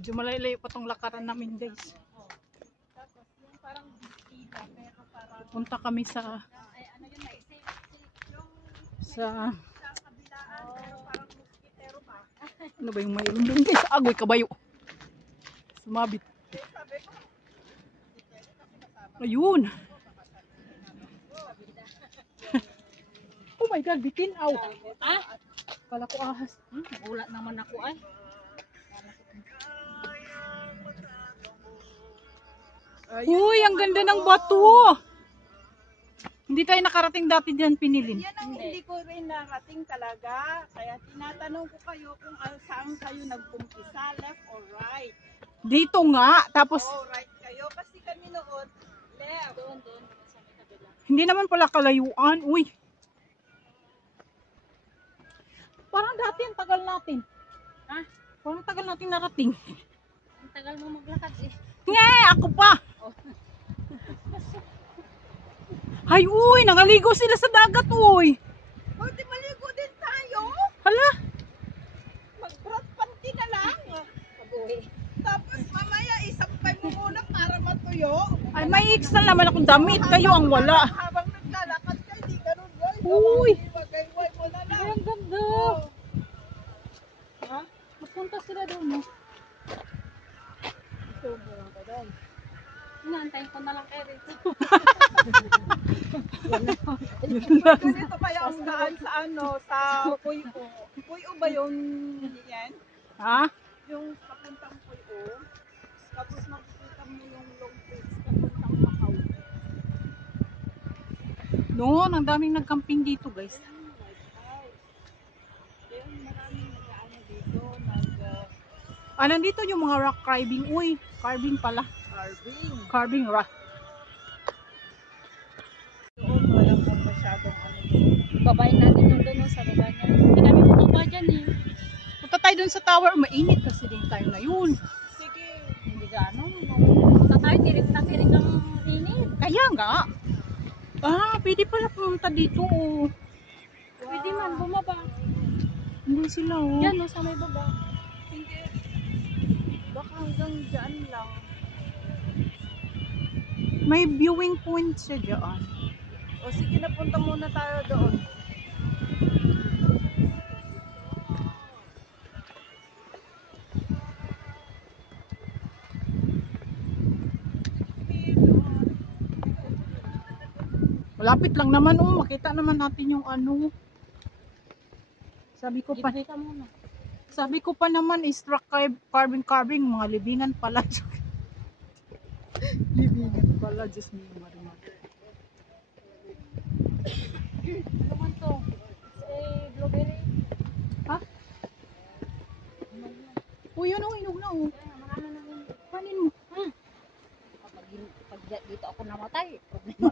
Medyo malayo pa tong lakaran namin, guys. Tapos yung parang bistida, pero parang Punta kami sa ano yun, maisip. sa Kabilaan, pero parang muskitero pa. ano ba yung mayroon doon, guys? Agoy kabayo. Sumabit. Sabi ko, Ayun. Oh my God, bitin. Aw. ah? Kala ko ahas. Nagulat naman ako ay. Uy, ang ganda ng bato. Hindi tayo nakarating dati diyan, Pinilin. Yan ang hindi ko rin narating talaga. Kaya tinatanong ko kayo kung saan kayo nagpumpisa, left or right. Dito nga, tapos Oh, right kayo. Kasi kami noon, left. Doon, sa may kabila. hindi naman pala kalayuan. Uy. Parang dati ang tagal natin. Ha? Parang tagal natin narating. Ang tagal mo maglakad eh. Nga, ako pa. Oh. Ay, uy, nangaligo sila sa dagat, uy. Pwede maligo din tayo. Hala. Mag-brat panty na lang. Tapos mamaya isampay mo muna para matuyo. Ay, may extra naman akong damit. Kayo ang wala. Habang naglalakad ka, hindi ganun boy. Uy. Magay-way mo na lang. Ay, ang ganda. Ha? Magpunta sila doon, no? Ito mo lang ka doon. Inaantayin ko na lang kayo rito. Ganito kaya ang daan sa ano, sa Puyo. Puyo ba yung yan? Ha? Yung papuntang Puyo. Tapos makikita mo yung long bridge papuntang Macau. Noon, ang daming nagcamping dito, guys. Maraming nag-ano dito, Nandito yung mga rock carving. Uy, carving pala. carving. Carving rock. Doon walang masyadong ano doon. Babayin natin yung doon sa baba niya. Hindi kami bumaba dyan eh. Punta tayo doon sa tower. Mainit kasi din tayo ngayon. Sige. Hindi gano'n. Punta tayo, tirik na tirik ang init. Kaya nga. Pwede pala pumunta dito, oh. Pwede man, bumaba. Hindi sila, oh. Yan, no, sa may baba. Hindi. Baka hanggang dyan lang. May viewing point siya dyan. O sige na, punta muna tayo doon. Malapit lang naman, oh. Makita naman natin yung ano. Sabi ko pa, Libre ka muna. sabi ko pa naman, is-rock carving, mga libingan pala. Libingan pala, just me, Marimar. Ano man to? Blueberry. Ha? Oh, yun, oh, inog na, oh. Marami na rin. Kanin mo. Pag dito ako namatay, problema.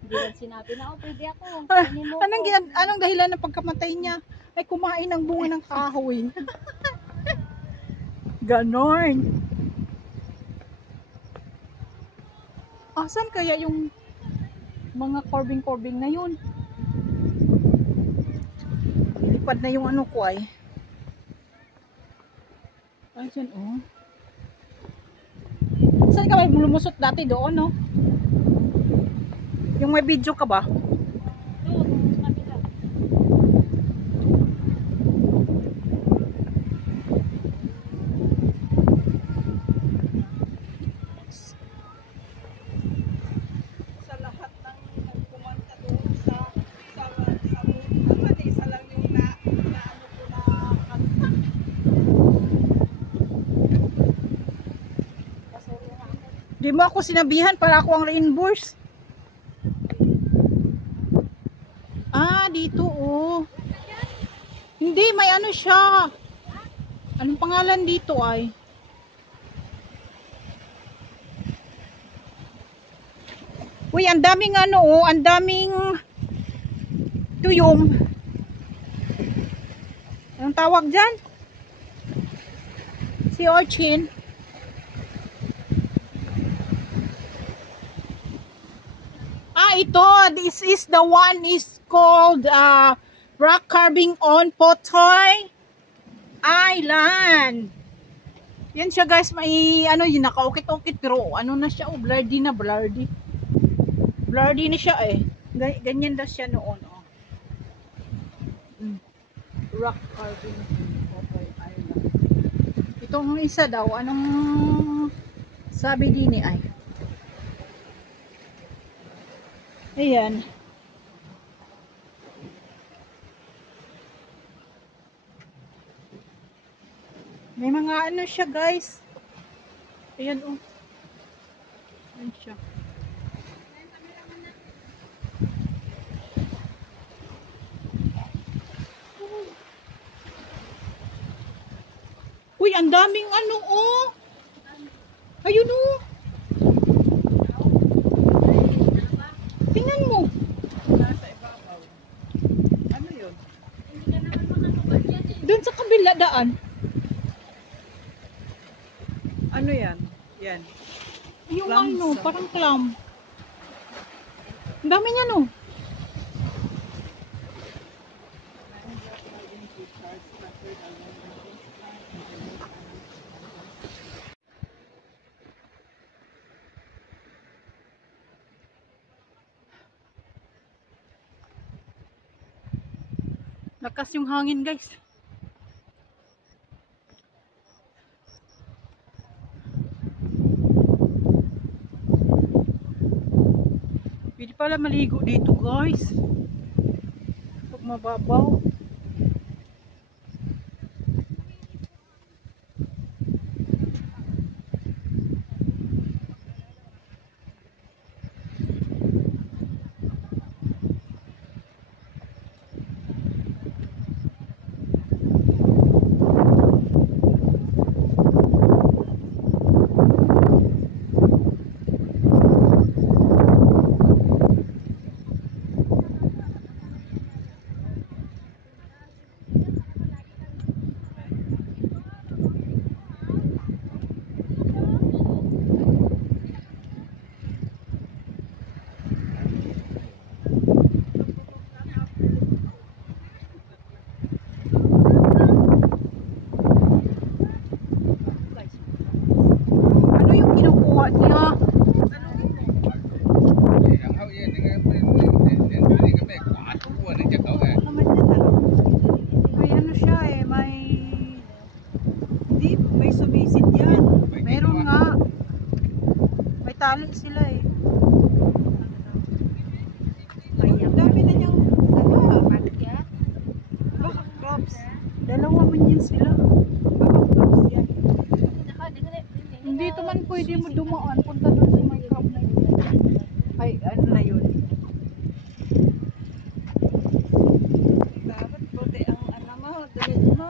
Hindi lang sinabi na, pwede ako. Kainin mo Anong dahilan ng pagkamatay niya? Ay kumain ng bunga ng kahoy. Ganon. Asan kaya yung mga carving na yun? Lipad na yung ano ko ay. Ay, dyan, oh. Saan ka ba lumusot dati doon, no? Yung may video ka ba? doon, kabila. Sa lahat ng nagpumanta doon sa naman isa lang yung na ano ko na kanta. Di mo ako sinabihan para ako ang reimburse. Dito, oh. Hindi, may ano siya. Anong pangalan dito ay? Uy, ang daming ano, oh. Ang daming tuyom. Anong tawag dyan? Si Orchin. Ito, this is the one is called rock carving on Potoy. Island. Yan siya guys, may ano yun, nakaukit-ukit pero ano na siya, blurry na, blurry. Blurry na siya eh. Ganyan daw siya noon, oh. Rock carving. Okay, Island. Itong isa daw, anong sabi din ay? Ayan. May mga ano siya guys. Ayan oh. Ayan siya. Uy, ang daming ano oh. Ayun oh. Tingnan mo. Nasa ibabaw. Ano yun? Doon sa kabila daan. Ano yan? Yan. Yung Clams, ano, ah. parang clam. Ang dami niya no. Lakas yung hangin guys. Pwede pala maligo dito guys. Pag mababaw. Ano yung kinukuha niya? May ano siya eh, Hindi, may sumisid yan. meron nga. May tali sila eh. Ang dami na niyang baka crops. Dalawa man yan sila. Baka crops yan. Hindi ito man pwede mo dumaan. Punta doon sa may crop na yun. Ay, ano na yun? Dapat buti ang ano mo, damit mo.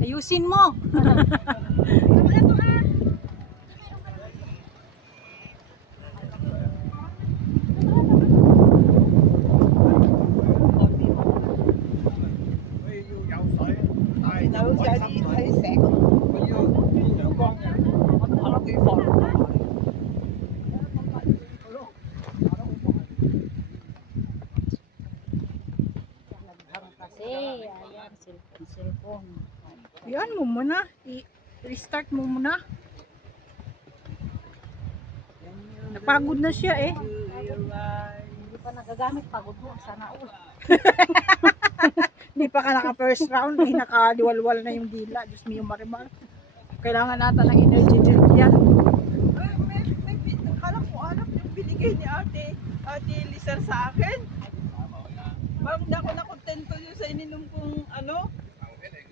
Ayusin mo. Nấu cho đi thấy sẹt. Kasi, ayan, cellphone. Yan mo muna. I-restart mo muna. Napagod na siya eh. Hindi pa nagagamit, pagod mo, sana all. Hindi pa ka naka first round. Eh, nakaliwalwal na yung dila. Diyos mo yung marimar. Kailangan natin ng energy drink yan. Akala ko anak yung binigay ni Ate Lizar sa akin. Parang hindi ako nakontento yun sa ininom kong ano,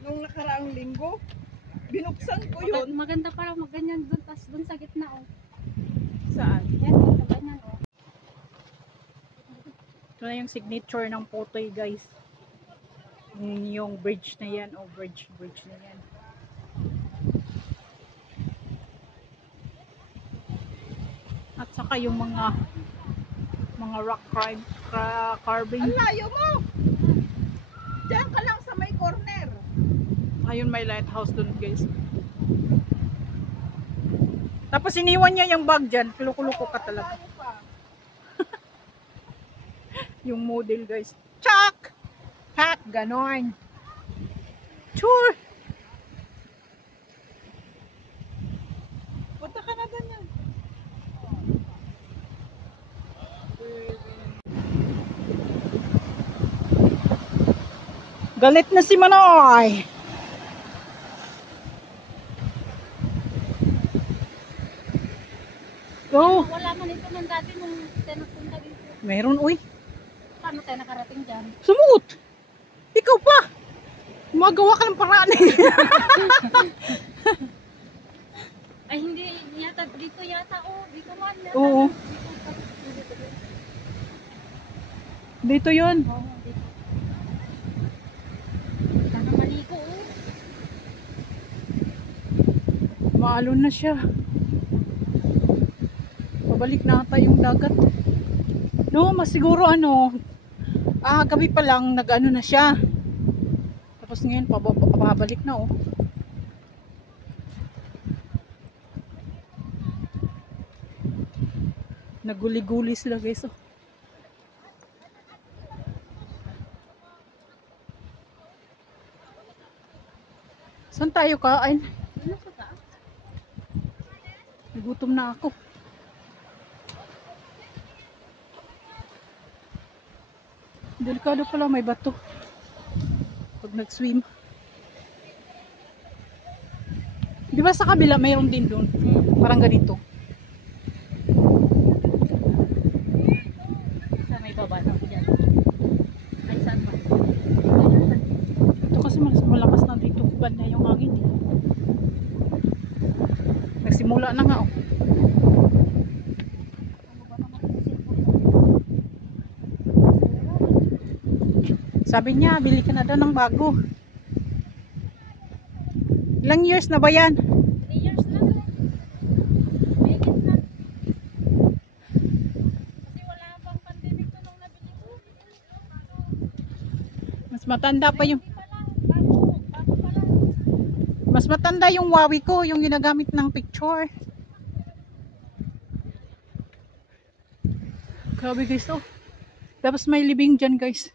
nung nakaraang linggo. Binuksan ko yun. Maganda para magganyan doon, tas doon sa gitna, oh. Saan? Yan, oh, ganyan, oh. Ito na yung signature ng Potoy guys. Yung bridge na yan. O bridge na yan. At saka yung mga rock carving. Ang layo mo! Diyan ka lang sa may corner. Ayun, may lighthouse dun guys. Tapos iniwan niya yung bag dyan. Kulukulo ka talaga. Layo pa. Yung model guys. Chak! Hat! Ganon. Sure! Punta ka na doon yan. Galit na si Manoy! Go! Wala man ito nang dati nung tayo nagpunta dito. Meron, uy. Paano tayo nakarating dyan? Sumuot! Ikaw pa! Gumagawa ka ng paraan eh. Ay hindi yata, dito yata oh. Dito man yata. Oo. Dito. Dito yun. Oo, dito. Sana maligo oh. Maalon na siya. Pabalik na ata yung dagat. No, mas siguro ano, gabi pa lang nag-ano na siya. Tapos ngayon pabalik na oh. Naguli-guli sila guys oh. Saan tayo kain? Ano sa taas? Nagutom na ako. Delikado pala, may bato pag nag-swim. Di ba sa kabila mayroon din doon? Parang ganito. Sa may baba na ako dyan. Ay saan ba? Ito kasi malakas na dito. Banda yung hangin eh. Nagsimula na nga oh. Sabi niya, bili ka na daw ng bago. Ilang years na ba yan? 3 years lang. Mahigit na. Kasi wala pang pandemic to nung nabili ko. Mas matanda pa yung Hindi pa lang. Bago pa lang. mas matanda yung Huawei ko, yung ginagamit ng picture. Grabe guys oh. Tapos may libing dyan guys.